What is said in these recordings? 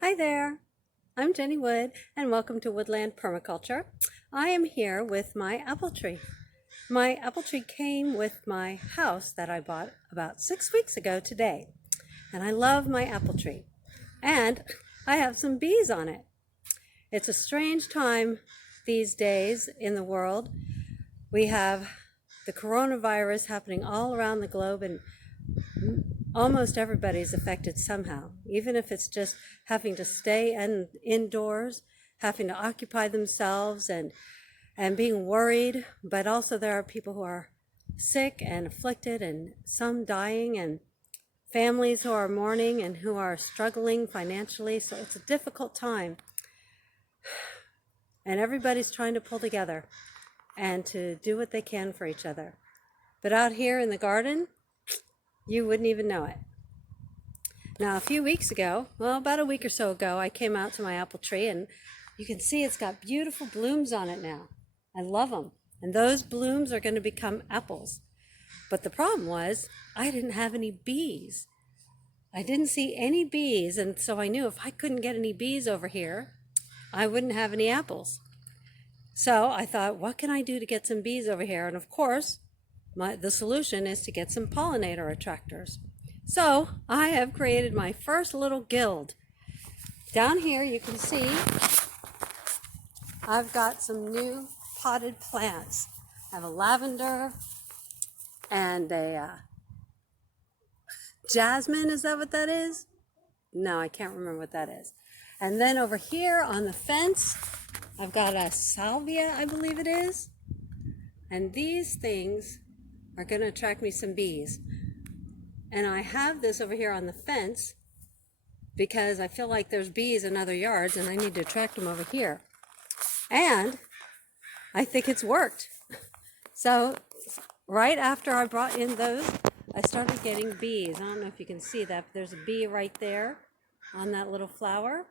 Hi there, I'm Jenny Wood and welcome to Woodland Permaculture. I am here with my apple tree. My apple tree came with my house that I bought about 6 weeks ago today. And I love my apple tree. And I have some bees on it. It's a strange time these days in the world. We have the coronavirus happening all around the globe, and almost everybody's affected somehow, even if it's just having to stay indoors, having to occupy themselves and being worried. But also there are people who are sick and afflicted and some dying, and families who are mourning and who are struggling financially. So it's a difficult time. And everybody's trying to pull together and to do what they can for each other. But out here in the garden, you wouldn't even know it. Now, a few weeks ago, well, about a week or so ago, I came out to my apple tree and you can see it's got beautiful blooms on it now. I love them. And those blooms are going to become apples. But the problem was I didn't have any bees. I didn't see any bees, and so I knew if I couldn't get any bees over here, I wouldn't have any apples. So I thought, what can I do to get some bees over here? And of course, the solution is to get some pollinator attractors. So I have created my first little guild. Down here you can see I've got some new potted plants. I have a lavender and a jasmine. Is that what that is? No, I can't remember what that is. And then over here on the fence, I've got a salvia, I believe it is. And these things are going to attract me some bees. And I have this over here on the fence because I feel like there's bees in other yards and I need to attract them over here. And I think it's worked. So right after I brought in those, I started getting bees. I don't know if you can see that, but there's a bee right there on that little flower.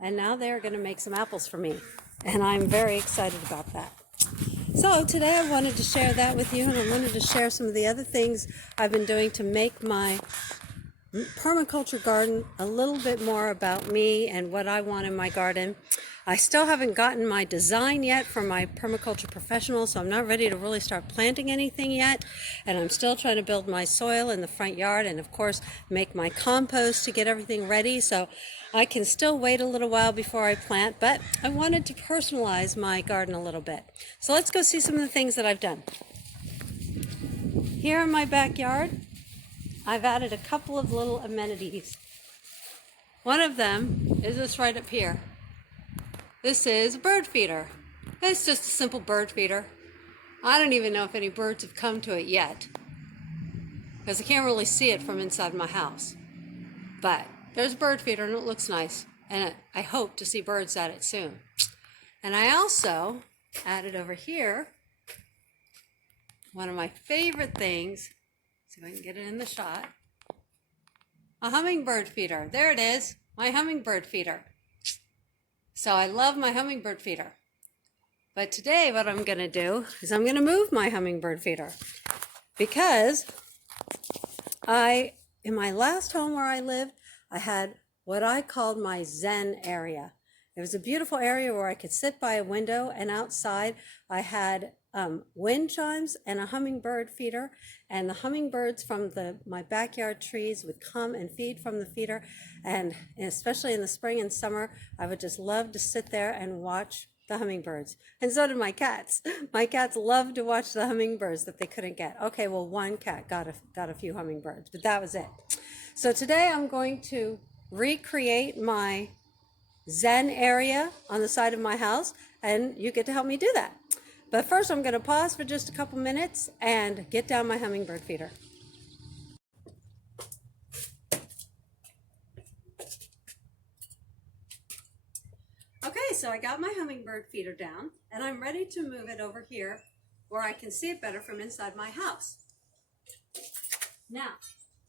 And now they're going to make some apples for me. And I'm very excited about that. So today I wanted to share that with you, and I wanted to share some of the other things I've been doing to make my permaculture garden a little bit more about me and what I want in my garden. I still haven't gotten my design yet from my permaculture professional, so I'm not ready to really start planting anything yet. And I'm still trying to build my soil in the front yard and, of course, make my compost to get everything ready. So I can still wait a little while before I plant, but I wanted to personalize my garden a little bit. So let's go see some of the things that I've done. Here in my backyard, I've added a couple of little amenities. One of them is this right up here. This is a bird feeder. It's just a simple bird feeder. I don't even know if any birds have come to it yet, because I can't really see it from inside my house. But there's a bird feeder and it looks nice, and I hope to see birds at it soon. And I also added over here one of my favorite things. See if I can get it in the shot. A hummingbird feeder. There it is, my hummingbird feeder. So I love my hummingbird feeder. But today what I'm going to do is I'm going to move my hummingbird feeder, because in my last home where I lived, I had what I called my Zen area. It was a beautiful area where I could sit by a window, and outside I had wind chimes and a hummingbird feeder, and the hummingbirds from my backyard trees would come and feed from the feeder. And especially in the spring and summer, I would just love to sit there and watch the hummingbirds. And so did my cats. My cats loved to watch the hummingbirds that they couldn't get. Okay, well, one cat got a few hummingbirds, but that was it. So today I'm going to recreate my Zen area on the side of my house, and you get to help me do that. But first I'm going to pause for just a couple minutes and get down my hummingbird feeder. Okay, so I got my hummingbird feeder down, and I'm ready to move it over here where I can see it better from inside my house. Now,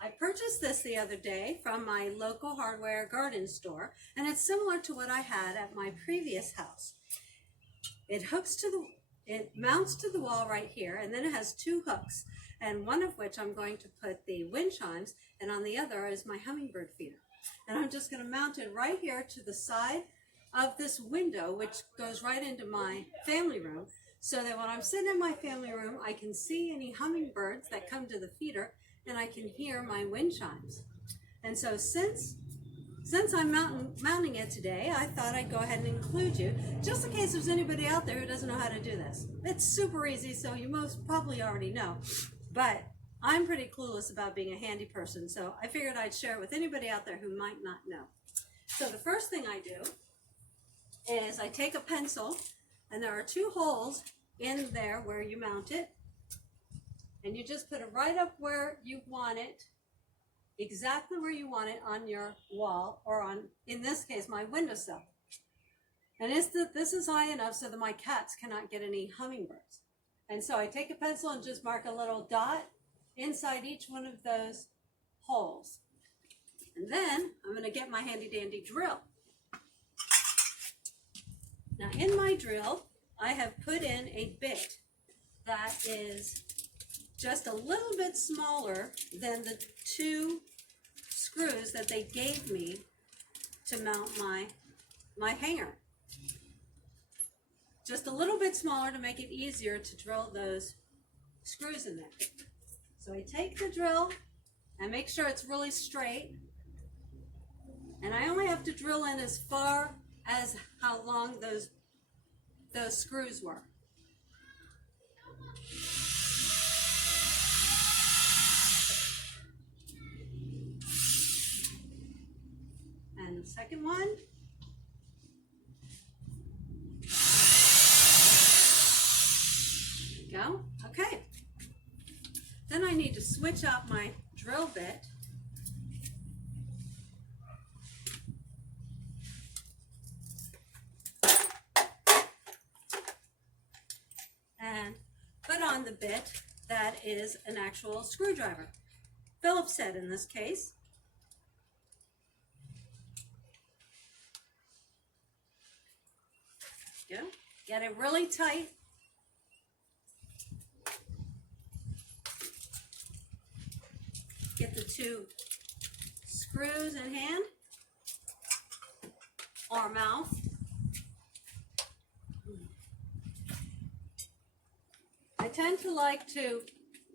I purchased this the other day from my local hardware garden store, and it's similar to what I had at my previous house. It mounts to the wall right here, and then it has two hooks, and one of which I'm going to put the wind chimes, and on the other is my hummingbird feeder. And I'm just going to mount it right here to the side of this window, which goes right into my family room, so that when I'm sitting in my family room, I can see any hummingbirds that come to the feeder, and I can hear my wind chimes. And so since I'm mounting it today, I thought I'd go ahead and include you, just in case there's anybody out there who doesn't know how to do this. It's super easy, so you most probably already know. But I'm pretty clueless about being a handy person, so I figured I'd share it with anybody out there who might not know. So the first thing I do is I take a pencil, and there are 2 holes in there where you mount it, and you just put it right up where you want it, exactly where you want it on your wall, or on, in this case, my windowsill. And this is high enough so that my cats cannot get any hummingbirds. And so I take a pencil and just mark a little dot inside each one of those holes. And then I'm going to get my handy dandy drill. Now in my drill, I have put in a bit that is just a little bit smaller than the 2 screws that they gave me to mount my hanger. Just a little bit smaller to make it easier to drill those screws in there. So I take the drill and make sure it's really straight, and I only have to drill in as far as how long those screws were. And the second one. There we go. Okay. Then I need to switch out my drill bit. And put on the bit that is an actual screwdriver. Phillips head in this case. Go. Get it really tight. Get the 2 screws in hand or mouth. I tend to like to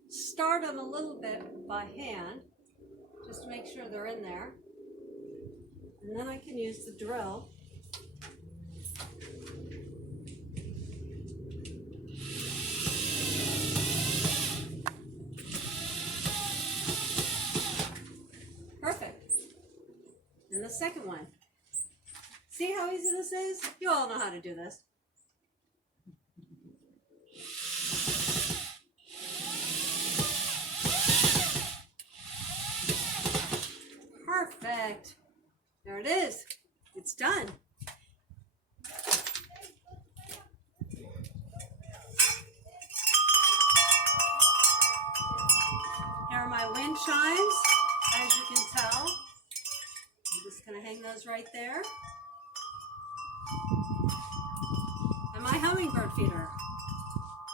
start them a little bit by hand, just to make sure they're in there. And then I can use the drill. Perfect. And the second one. See how easy this is? You all know how to do this. Perfect. There it is. It's done. Here are my wind chimes, as you can tell. I'm just going to hang those right there. And my hummingbird feeder,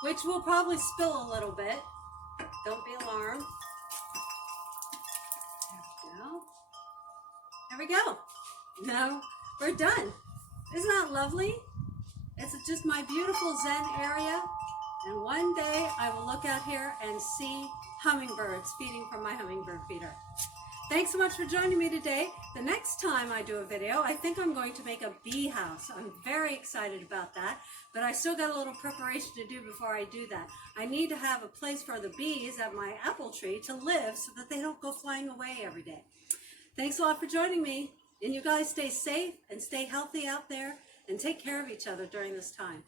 which will probably spill a little bit. Don't be alarmed. There we go. Now we're done. Isn't that lovely? It's just my beautiful Zen area. And one day I will look out here and see hummingbirds feeding from my hummingbird feeder. Thanks so much for joining me today. The next time I do a video, I think I'm going to make a bee house. I'm very excited about that, but I still got a little preparation to do before I do that. I need to have a place for the bees at my apple tree to live so that they don't go flying away every day. Thanks a lot for joining me, and you guys stay safe and stay healthy out there and take care of each other during this time.